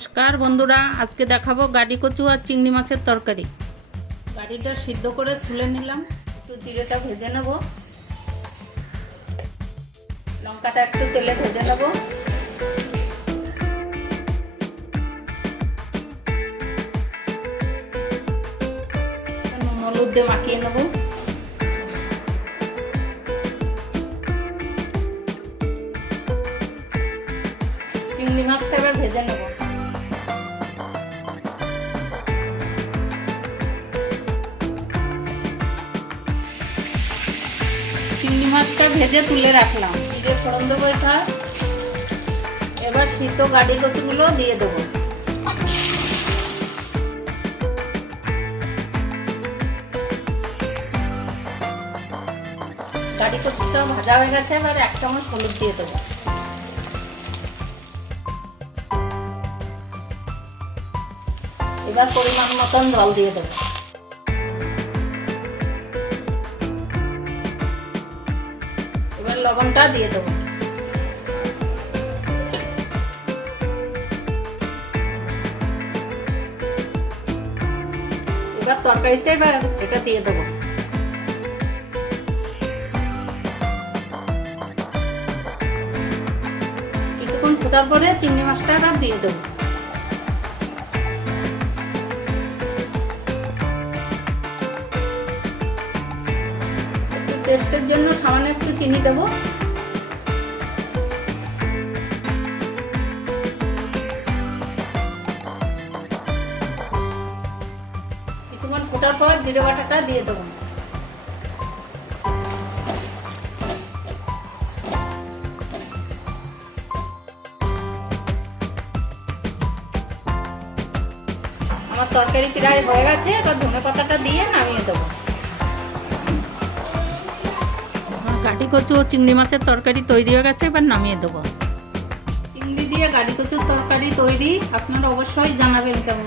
নমস্কার বন্ধুরা, আজকে দেখাবো গাড়ি কচু আর চিংড়ি মাছের তরকারি। গাড়িটা সিদ্ধ করে তুলে নিলাম, একটু জিরেটা ভেজে নেব। লঙ্কাটা একটু তেলে ভেজে নেব। নুন, হলুদ দিয়ে মাখিয়ে নেব। চিংড়ি মাছটা এবার ভেজে নেব। মাছটা ভেজে তুলে রাখলাম। জিরে ফোড়ন দেবো এটা। এবার শীত গাড়ি কচুগুলো দিয়ে দেবো। গাড়ি কচুটা ভাজা হয়ে গেছে, এবার এক চামচ হলুদ দিয়ে দেবো। এবার পরিমাণ মতন জল দিয়ে দেবো। এবার লবণটা দিয়ে দেবো। এবার তরকারিতে এবার এটা দিয়ে দেবো। কিছুক্ষণ ফোটার পরে চিংড়ি মাছটা এবার দিয়ে দেবো। টেস্টের জন্য সামান্য একটু চিনি দেবো। কিছুক্ষণ ফোটার পর জিরে বাটাটা দিয়ে দেবো। আমার তরকারি প্রায় হয়ে গেছে, এবার ধনে পাতাটা দিয়ে নামিয়ে দেবো। গাড়ি কচু ও চিংড়ি মাছের তরকারি তৈরি হয়ে গেছে, এবার নামিয়ে দেবো। চিংড়ি দিয়ে গাড়ি কচুর তরকারি তৈরি, আপনারা অবশ্যই জানাবেন কেমন